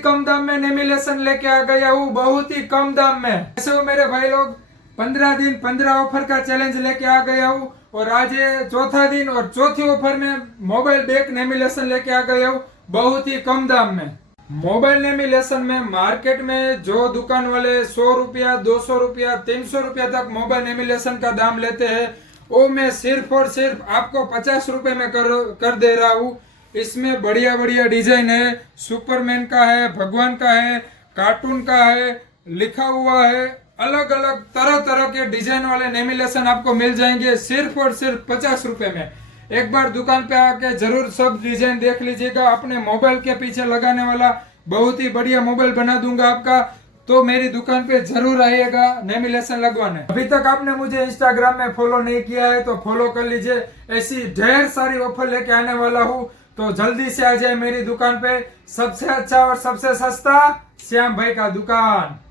कम दाम में लेमिनेशन लेके आ गया हूँ, बहुत ही कम दाम में। ऐसे हो मेरे भाई लोग, 15 दिन 15 ऑफर का चैलेंज लेके आ गया हूँ और आज ये चौथा दिन और चौथी ऑफर में मोबाइल बैक लेमिनेशन लेके आ गया हूँ बहुत ही कम दाम में। मोबाइल लेमिनेशन में मार्केट में जो दुकान वाले 100 रुपया 200 रुपया 300 रुपया तक मोबाइल लेमिनेशन का दाम लेते हैं, वो मैं सिर्फ और सिर्फ आपको 50 रुपए में कर दे रहा हूँ। इसमें बढ़िया बढ़िया डिजाइन है, सुपरमैन का है, भगवान का है, कार्टून का है, लिखा हुआ है, अलग अलग तरह तरह के डिजाइन वाले लेमिनेशन आपको मिल जाएंगे सिर्फ और सिर्फ 50 रुपए में। एक बार दुकान पे आके जरूर सब डिजाइन देख लीजिएगा। अपने मोबाइल के पीछे लगाने वाला बहुत ही बढ़िया मोबाइल बना दूंगा आपका, तो मेरी दुकान पे जरूर आइएगा लेमिनेशन लगवाने। अभी तक आपने मुझे इंस्टाग्राम में फॉलो नहीं किया है तो फॉलो कर लीजिए, ऐसी ढेर सारी ऑफर लेके आने वाला हूँ, तो जल्दी से आ जाए मेरी दुकान पे। सबसे अच्छा और सबसे सस्ता श्याम भाई का दुकान।